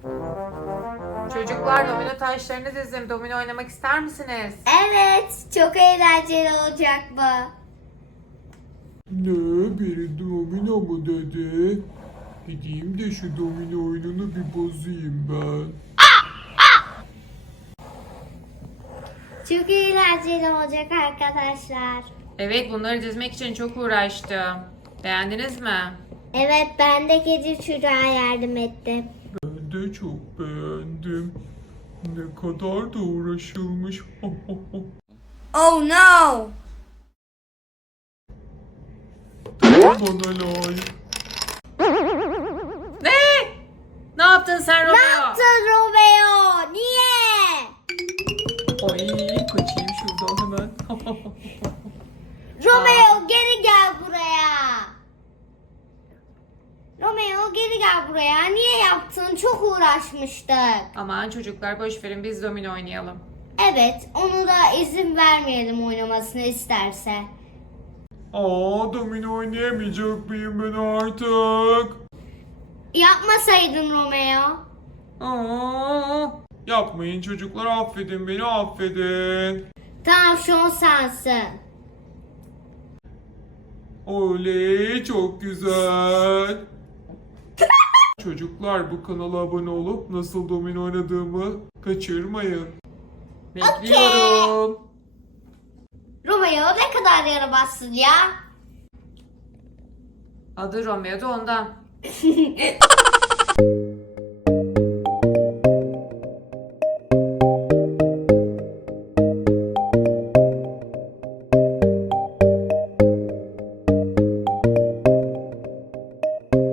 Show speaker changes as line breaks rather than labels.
Çocuklar domino taşlarını dizdim. Domino oynamak ister misiniz?
Evet, çok eğlenceli olacak bu.
Ne? Biri domino mu dedi? Gideyim de şu domino oyununu bir bozayım ben.
Çok eğlenceli olacak arkadaşlar.
Evet, bunları dizmek için çok uğraştım. Beğendiniz mi?
Evet, ben de gece çocuğa yardım ettim.
Ben de çok beğendim. Ne kadar da uğraşılmış.
Oh no!
Bana layık.
Ne? Ne yaptın sen
Ne
Romeo?
yaptın Romeo? Niye?
Ay, kaçayım şuradan hemen.
Romeo geri gel buraya. Romeo geri gel buraya. Niye yaptın? Çok uğraşmıştık.
Aman çocuklar boş verin, biz domino oynayalım.
Evet, onu da izin vermeyelim oynamasını isterse.
Aa, domino oynayamayacak mıyım ben artık?
Yapmasaydın Romeo.
Aa,
Yapmayın çocuklar, affedin beni, affedin.
Tamam, şu an sensin.
Oley, çok güzel. Çocuklar, bu kanala abone olup nasıl domino oynadığımı kaçırmayın.
bekliyorum.
Romeo ne kadar yaramazsın ya.
Adı Romeo da ondan.